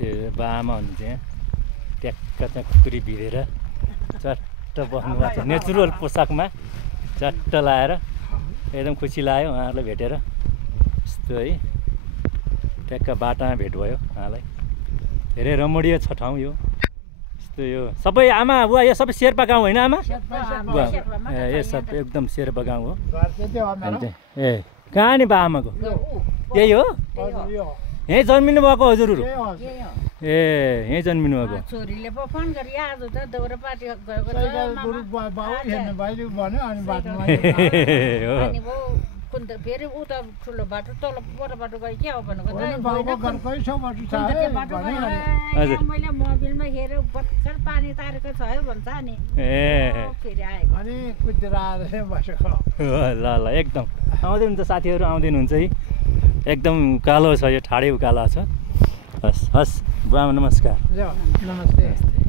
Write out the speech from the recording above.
त्यो बामा हुनुहुन्छ यहाँ ट्याक्क चाहिँ खुकुरी भिरेर चट्ट बस्नु भएको छ नेचुरल पोसाकमा चट्ट लाएर एकदम खुसी लाग्यो उहाँहरूलाई भेटेर यस्तो है ट्याक्क बाटामा भेट भयो उहाँलाई धेरै रमणीय छ ठाउँ यो यस्तो यो सबै आमा बुवा यो सबै शेर्पा गाउँ होइन आमा ए सब एकदम शेर्पा गाउँ हो ए कहाँ नि बा आमाको यही हो यहीँ जन्मिनु भएको हजुरहरू ए यहीँ जन्मिनु भएको छोरीले पो फोन गरी आज त दौरा पार्टी गएको फेरि उता ठुलो बाटो तल पर बाटो गयो क्या हो भनेको मैले मोबिलमा हेरेँ भर्खर पानी तारेको छ है भन्छ नि फेरि आएको अनि कुदेर आएर बसेको ल ल एकदम आउँदै हुन्छ साथीहरू आउँदै हुनुहुन्छ है एकदम कालो छ यो ठाडै उकालो छ हस् हस् बुवा नमस्कार नमस्ते